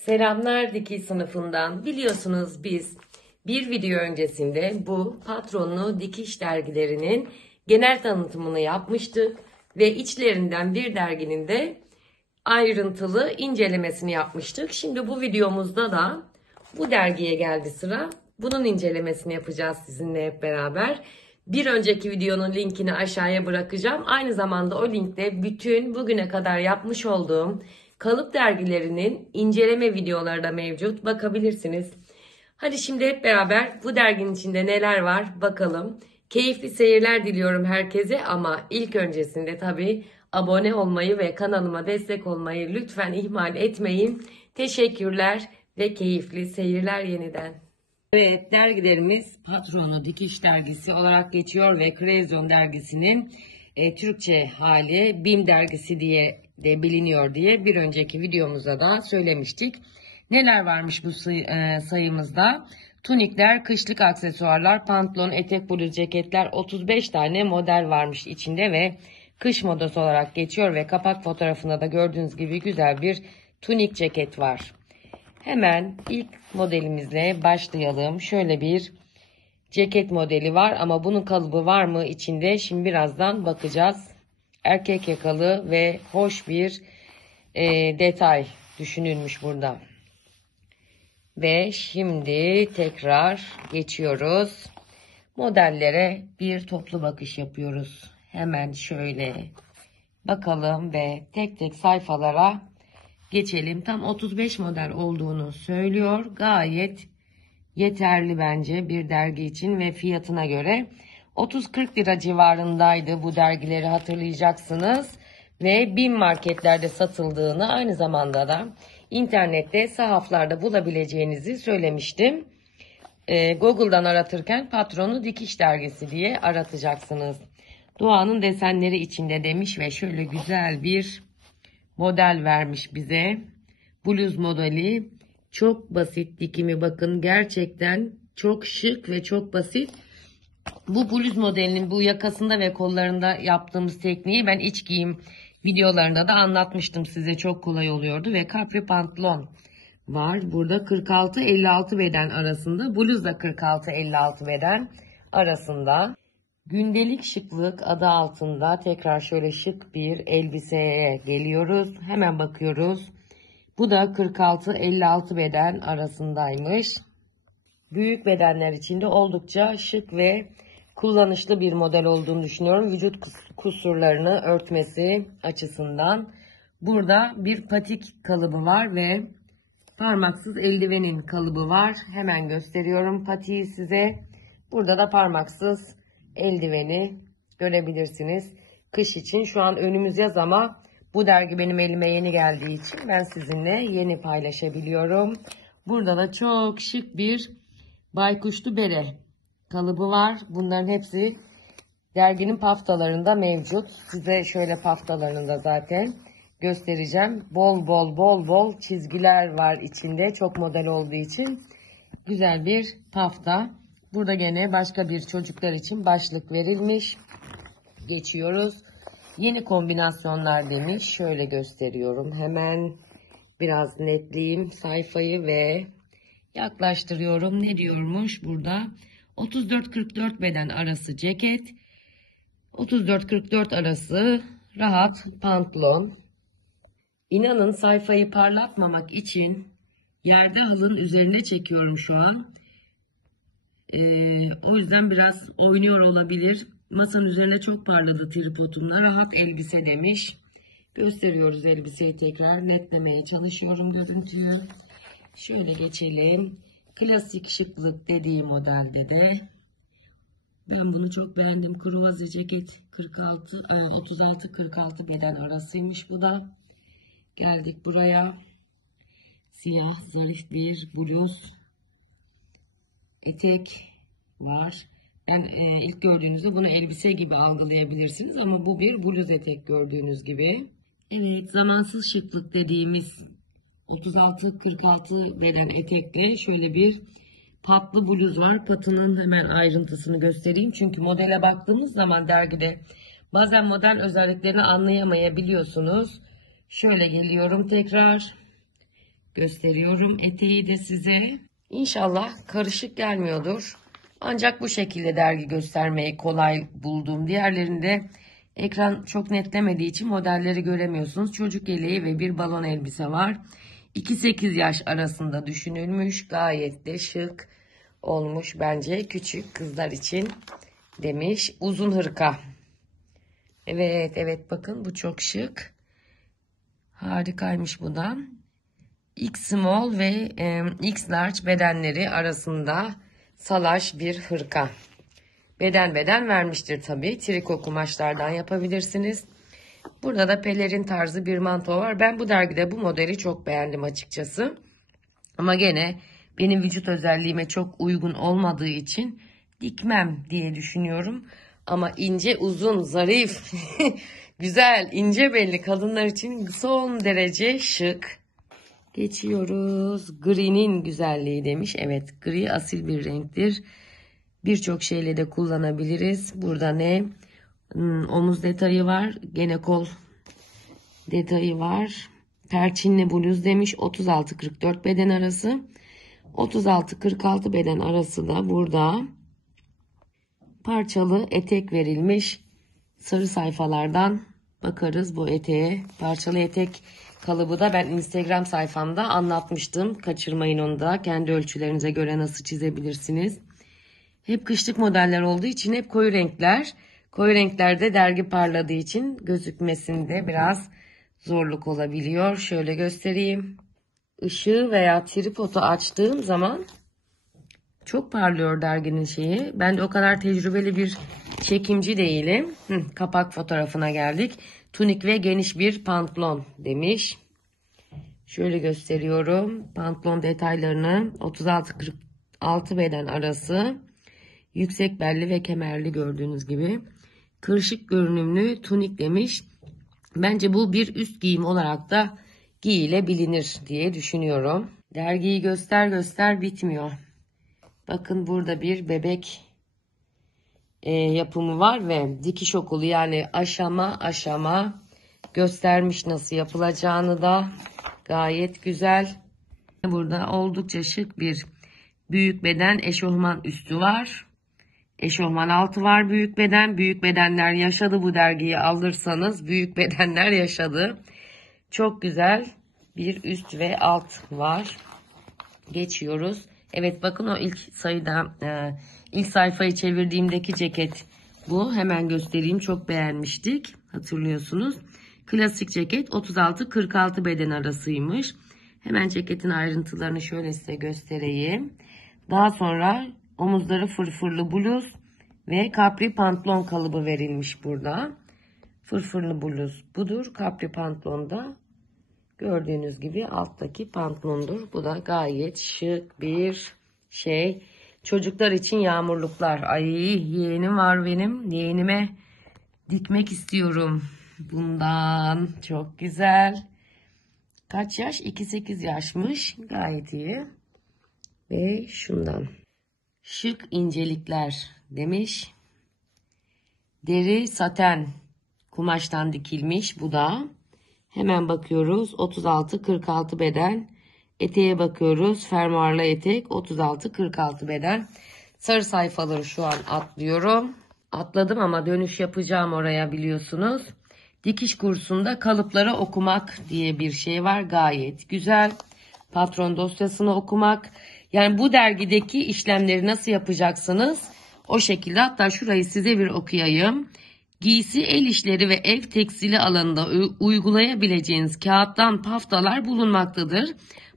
Selamlar Dikiş sınıfından. Biliyorsunuz biz bir video öncesinde bu patronlu dikiş dergilerinin genel tanıtımını yapmıştık ve içlerinden bir derginin de ayrıntılı incelemesini yapmıştık. Şimdi bu videomuzda da bu dergiye geldi sıra. Bunun incelemesini yapacağız sizinle hep beraber. Bir önceki videonun linkini aşağıya bırakacağım. Aynı zamanda o linkte bütün bugüne kadar yapmış olduğum kalıp dergilerinin inceleme videoları da mevcut. Bakabilirsiniz. Hadi şimdi hep beraber bu derginin içinde neler var bakalım. Keyifli seyirler diliyorum herkese ama ilk öncesinde tabii abone olmayı ve kanalıma destek olmayı lütfen ihmal etmeyin. Teşekkürler ve keyifli seyirler yeniden. Evet, dergilerimiz Patronu Dikiş Dergisi olarak geçiyor ve Kreasyon Dergisi'nin Türkçe hali BİM Dergisi diye de biliniyor diye bir önceki videomuzda da söylemiştik. Neler varmış bu sayımızda? Tunikler, kışlık aksesuarlar, pantolon, etek, bluz, ceketler 35 tane model varmış içinde ve kış modası olarak geçiyor ve kapak fotoğrafında da gördüğünüz gibi güzel bir tunik ceket var. Hemen ilk modelimizle başlayalım. Şöyle bir ceket modeli var ama bunun kalıbı var mı içinde? Şimdi birazdan bakacağız. Erkek yakalı ve hoş bir detay düşünülmüş burada. Ve şimdi tekrar geçiyoruz. Modellere bir toplu bakış yapıyoruz. Hemen şöyle bakalım ve tek tek sayfalara geçelim. Tam 35 model olduğunu söylüyor. Gayet yeterli bence bir dergi için ve fiyatına göre 30-40 lira civarındaydı bu dergileri hatırlayacaksınız. Ve BİM marketlerde satıldığını aynı zamanda da internette sahaflarda bulabileceğinizi söylemiştim. Google'dan aratırken Patronu Dikiş Dergisi diye aratacaksınız. Doğanın desenleri içinde demiş ve şöyle güzel bir model vermiş bize. Bluz modeli. Çok basit dikimi bakın. Gerçekten çok şık ve çok basit. Bu bluz modelinin bu yakasında ve kollarında yaptığımız tekniği ben iç giyim videolarında da anlatmıştım size. Çok kolay oluyordu ve kapri pantolon var. Burada 46-56 beden arasında. Bluz da 46-56 beden arasında. Gündelik şıklık adı altında tekrar şöyle şık bir elbiseye geliyoruz. Hemen bakıyoruz. Bu da 46-56 beden arasındaymış. Büyük bedenler için de oldukça şık ve kullanışlı bir model olduğunu düşünüyorum. Vücut kusurlarını örtmesi açısından. Burada bir patik kalıbı var ve parmaksız eldivenin kalıbı var. Hemen gösteriyorum patiği size. Burada da parmaksız eldiveni görebilirsiniz. Kış için şu an önümüz yaz ama bu dergi benim elime yeni geldiği için ben sizinle yeni paylaşabiliyorum. Burada da çok şık bir baykuşlu bere kalıbı var. Bunların hepsi derginin paftalarında mevcut. Size şöyle paftalarını da zaten göstereceğim. Bol bol çizgiler var içinde. Çok model olduğu için güzel bir pafta. Burada gene başka bir çocuklar için başlık verilmiş. Geçiyoruz. Yeni kombinasyonlar demiş. Şöyle gösteriyorum. Hemen biraz netleyeyim sayfayı ve yaklaştırıyorum. Ne diyormuş burada? 34-44 beden arası ceket. 34-44 arası rahat pantolon. İnanın sayfayı parlatmamak için yerde halının üzerine çekiyorum şu an. O yüzden biraz oynuyor olabilir. Masanın üzerine çok parladı tripodumla. Rahat elbise demiş. Gösteriyoruz elbiseyi tekrar. Netlemeye çalışıyorum görüntüyü. Şöyle geçelim. Klasik şıklık dediği modelde de. Ben bunu çok beğendim. Kruvaze ceket 36-46 beden arasıymış bu da. Geldik buraya. Siyah zarif bir bluz. Etek var. Ben ilk gördüğünüzde bunu elbise gibi algılayabilirsiniz ama bu bir bluz etek gördüğünüz gibi. Evet, zamansız şıklık dediğimiz 36-46 beden etekle şöyle bir patlı bluz var. Patının hemen ayrıntısını göstereyim. Çünkü modele baktığımız zaman dergide bazen model özelliklerini anlayamayabiliyorsunuz. Şöyle geliyorum tekrar. gösteriyorum eteği de size. İnşallah karışık gelmiyordur. Ancak bu şekilde dergi göstermeyi kolay buldum. Diğerlerinde ekran çok netlemediği için modelleri göremiyorsunuz. Çocuk yeleği ve bir balon elbise var. 2-8 yaş arasında düşünülmüş. Gayet de şık olmuş bence küçük kızlar için demiş. Uzun hırka. Evet evet, bakın bu çok şık. Harikaymış bu da. X small ve X large bedenleri arasında salaş bir hırka. Beden vermiştir tabii. Triko kumaşlardan yapabilirsiniz. Burada da pelerin tarzı bir manto var. Ben bu dergide bu modeli çok beğendim açıkçası. Ama gene benim vücut özelliğime çok uygun olmadığı için dikmem diye düşünüyorum. Ama ince, uzun, zarif, güzel, ince belli kadınlar için son derece şık. Geçiyoruz. Gri'nin güzelliği demiş. Evet, gri asil bir renktir. Birçok şeyle de kullanabiliriz. Burada ne? Omuz detayı var. Gene kol detayı var. Perçinli bluz demiş. 36-44 beden arası. 36-46 beden arası da burada. Parçalı etek verilmiş. Sarı sayfalardan bakarız bu eteğe. Parçalı etek kalıbı da ben Instagram sayfamda anlatmıştım. Kaçırmayın onu da. Kendi ölçülerinize göre nasıl çizebilirsiniz. Hep kışlık modeller olduğu için hep koyu renkler. Koyu renklerde dergi parladığı için gözükmesinde biraz zorluk olabiliyor. Şöyle göstereyim. Işığı veya tripodu açtığım zaman çok parlıyor derginin şeyi. Ben de o kadar tecrübeli bir çekimci değilim. Kapak fotoğrafına geldik. Tunik ve geniş bir pantolon demiş. Şöyle gösteriyorum. Pantolon detaylarını 36-46 beden arası. Yüksek belli ve kemerli gördüğünüz gibi. Kırışık görünümlü tunik demiş. Bence bu bir üst giyim olarak da giyilebilir diye düşünüyorum. Dergiyi göster bitmiyor. Bakın burada bir bebek yapımı var ve dikiş okulu, yani aşama göstermiş nasıl yapılacağını da gayet güzel. Burada oldukça şık bir büyük beden eşofman üstü var. Eşofman altı var büyük beden. Büyük bedenler yaşadı, bu dergiyi alırsanız büyük bedenler yaşadı. Çok güzel bir üst ve alt var. Geçiyoruz. Evet, bakın o ilk sayıda ilk sayfayı çevirdiğimdeki ceket bu. Hemen göstereyim, çok beğenmiştik. Hatırlıyorsunuz. Klasik ceket 36-46 beden arasıymış. Hemen ceketin ayrıntılarını şöyle size göstereyim. Daha sonra omuzları fırfırlı bluz ve kapri pantolon kalıbı verilmiş burada. Fırfırlı bluz budur. Kapri pantolon da gördüğünüz gibi alttaki pantolondur. Bu da gayet şık bir şey. Çocuklar için yağmurluklar. Ay, yeğenim var benim. Yeğenime dikmek istiyorum. Bundan çok güzel. Kaç yaş? 2-8 yaşmış. Gayet iyi. Ve şundan. Şık incelikler demiş. Deri saten kumaştan dikilmiş bu da. Hemen bakıyoruz. 36-46 beden. Eteğe bakıyoruz. Fermuarlı etek 36-46 beden. Sarı sayfaları şu an atlıyorum. Atladım ama dönüş yapacağım oraya, biliyorsunuz. Dikiş kursunda kalıpları okumak diye bir şey var. Gayet güzel. Patron dosyasını okumak. Yani bu dergideki işlemleri nasıl yapacaksınız? O şekilde, hatta şurayı size bir okuyayım. Giysi, el işleri ve ev tekstili alanında uygulayabileceğiniz kağıttan paftalar bulunmaktadır.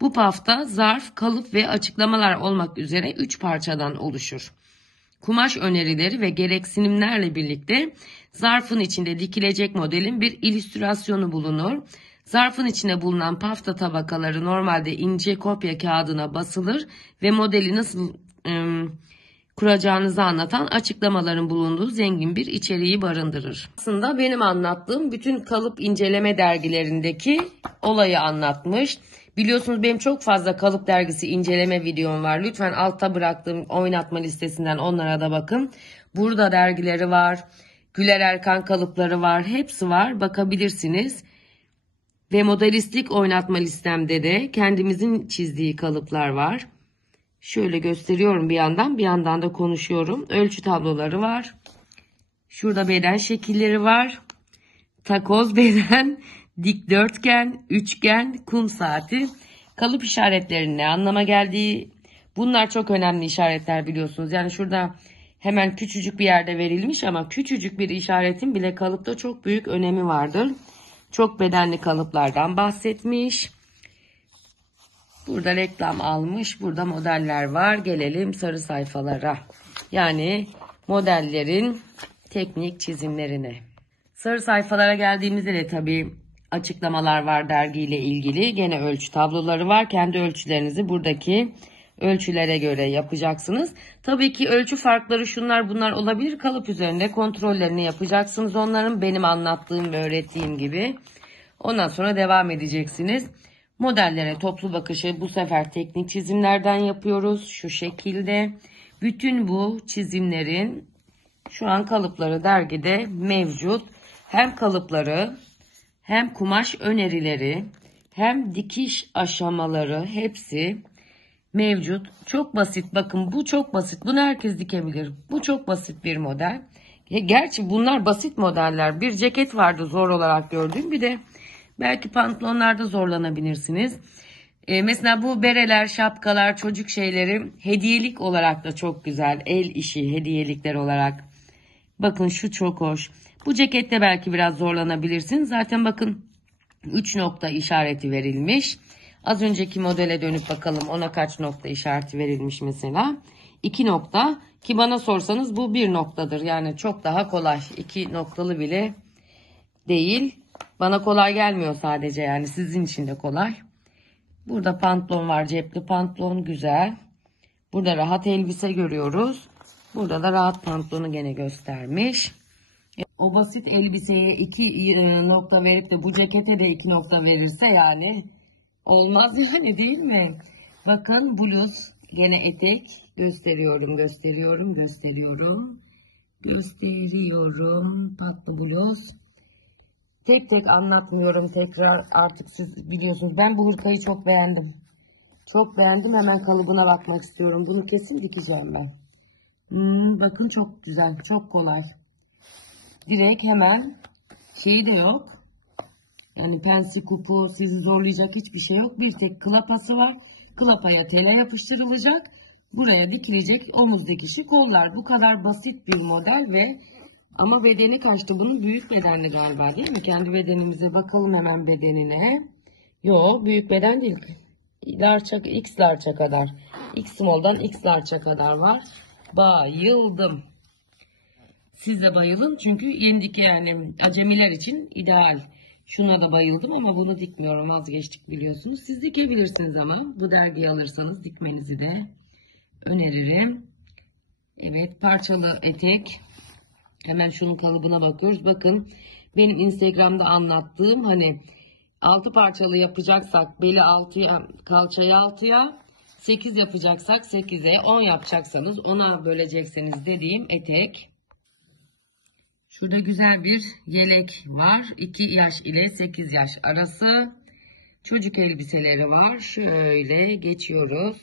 Bu pafta zarf, kalıp ve açıklamalar olmak üzere 3 parçadan oluşur. Kumaş önerileri ve gereksinimlerle birlikte zarfın içinde dikilecek modelin bir illüstrasyonu bulunur. Zarfın içine bulunan pafta tabakaları normalde ince kopya kağıdına basılır ve modeli nasıl kuracağınızı anlatan açıklamaların bulunduğu zengin bir içeriği barındırır. Aslında benim anlattığım bütün kalıp inceleme dergilerindeki olayı anlatmış. Biliyorsunuz benim çok fazla kalıp dergisi inceleme videom var. Lütfen altta bıraktığım oynatma listesinden onlara da bakın. Burada dergileri var. Güler Erkan kalıpları var. Hepsi var. Bakabilirsiniz. Ve modelistlik oynatma listemde de kendimizin çizdiği kalıplar var. Şöyle gösteriyorum bir yandan da konuşuyorum. Ölçü tabloları var. Şurada beden şekilleri var. Takoz beden, dikdörtgen, üçgen, kum saati. Kalıp işaretlerinin ne anlama geldiği, bunlar çok önemli işaretler biliyorsunuz. Yani şurada hemen küçücük bir yerde verilmiş ama küçücük bir işaretin bile kalıpta çok büyük önemi vardır. Çok bedenli kalıplardan bahsetmiş. Burada reklam almış. Burada modeller var. Gelelim sarı sayfalara. Yani modellerin teknik çizimlerine. Sarı sayfalara geldiğimizde de tabii açıklamalar var dergiyle ilgili. Gene ölçü tabloları var. Kendi ölçülerinizi buradaki ölçülere göre yapacaksınız. Tabii ki ölçü farkları şunlar bunlar olabilir. Kalıp üzerinde kontrollerini yapacaksınız. Onların benim anlattığım ve öğrettiğim gibi. Ondan sonra devam edeceksiniz. Modellere toplu bakışı bu sefer teknik çizimlerden yapıyoruz. Şu şekilde. Bütün bu çizimlerin şu an kalıpları dergide mevcut. Hem kalıpları hem kumaş önerileri hem dikiş aşamaları hepsi mevcut. Çok basit. Bakın bu çok basit. Bunu herkes dikebilir. Bu çok basit bir model. Gerçi bunlar basit modeller. Bir ceket vardı zor olarak gördüğüm. Bir de belki pantolonlarda zorlanabilirsiniz. Mesela bu bereler, şapkalar, çocuk şeyleri hediyelik olarak da çok güzel. El işi hediyelikler olarak. Bakın şu çok hoş. Bu cekette belki biraz zorlanabilirsiniz. Zaten bakın 3 nokta işareti verilmiş. Az önceki modele dönüp bakalım ona kaç nokta işareti verilmiş mesela. 2 nokta ki bana sorsanız bu 1 noktadır. Yani çok daha kolay. 2 noktalı bile değil. Bana kolay gelmiyor sadece yani sizin için de kolay. Burada pantolon var, cepli pantolon güzel. Burada rahat elbise görüyoruz. Burada da rahat pantolonu gene göstermiş. O basit elbiseye 2 nokta verip de bu cekete de 2 nokta verirse yani olmaz yani değil mi? Bakın bluz gene etek gösteriyorum. Tatlı bluz. Tek tek anlatmıyorum tekrar artık siz biliyorsunuz. Ben bu hırkayı çok beğendim. Çok beğendim hemen kalıbına bakmak istiyorum. Bunu kesin dikeceğim ben. Bakın çok güzel çok kolay. Direkt hemen şeyi de yok. Yani pensi kupu sizi zorlayacak hiçbir şey yok. Bir tek klapası var. Klapaya tele yapıştırılacak. Buraya dikilecek omuz dikişi kollar. Bu kadar basit bir model ve ama bedeni kaçtı? Bunun büyük bedenli galiba değil mi? Kendi bedenimize bakalım hemen bedenine. Yok büyük beden değil. X large'a kadar. X small'dan X large'a kadar var. Bayıldım. Siz de bayılın çünkü yeni yani acemiler için ideal. Şuna da bayıldım ama bunu dikmiyorum vazgeçtik biliyorsunuz. Siz dikebilirsiniz ama bu dergiyi alırsanız dikmenizi de öneririm. Evet parçalı etek. Hemen şunun kalıbına bakıyoruz. Bakın benim Instagram'da anlattığım hani 6 parçalı yapacaksak beli 6'ya kalçayı 6'ya 8 yapacaksak 8'e 10 yapacaksanız 10'a bölecekseniz dediğim etek. Şurada güzel bir yelek var. 2 yaş ile 8 yaş arası. Çocuk elbiseleri var. Şöyle geçiyoruz.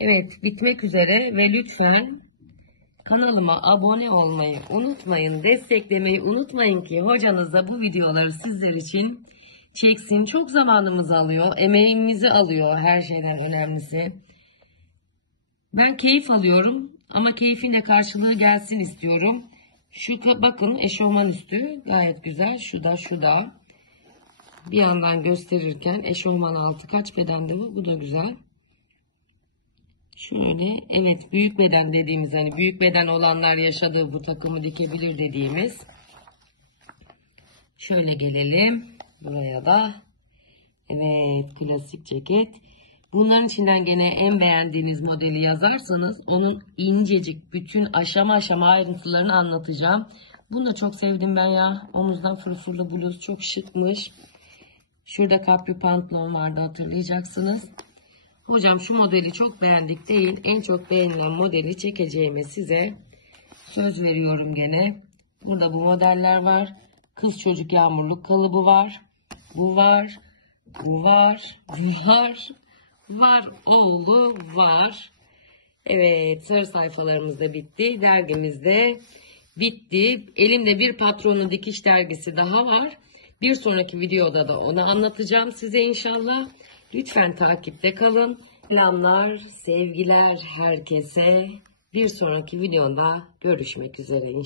Evet bitmek üzere ve lütfen kanalıma abone olmayı unutmayın. Desteklemeyi unutmayın ki hocanız da bu videoları sizler için çeksin. Çok zamanımızı alıyor. Emeğimizi alıyor her şeyden önemlisi. Ben keyif alıyorum ama keyfin de karşılığı gelsin istiyorum. Şu bakın eşofman üstü gayet güzel. Şu da. Bir yandan gösterirken eşofman altı kaç bedende bu? Bu da güzel. Şöyle evet büyük beden dediğimiz hani büyük beden olanlar yaşadığı bu takımı dikebilir dediğimiz. Şöyle gelelim buraya da. Evet klasik ceket. Bunların içinden gene en beğendiğiniz modeli yazarsanız onun incecik bütün aşama ayrıntılarını anlatacağım. Bunu da çok sevdim ben ya. Omuzdan fırfırlı bluz çok şıkmış. Şurada kapri pantolon vardı hatırlayacaksınız. Hocam şu modeli çok beğendik değil. En çok beğenilen modeli çekeceğime size söz veriyorum gene. Burada bu modeller var. Kız çocuk yağmurluk kalıbı var. Bu var. Bu var. Var. Var. Oğlu var. Evet, sarı sayfalarımız da bitti. Dergimiz de bitti. Elimde bir Patronu dikiş dergisi daha var. Bir sonraki videoda da onu anlatacağım size inşallah. Lütfen takipte kalın. Selamlar, sevgiler herkese. Bir sonraki videoda görüşmek üzere inşallah.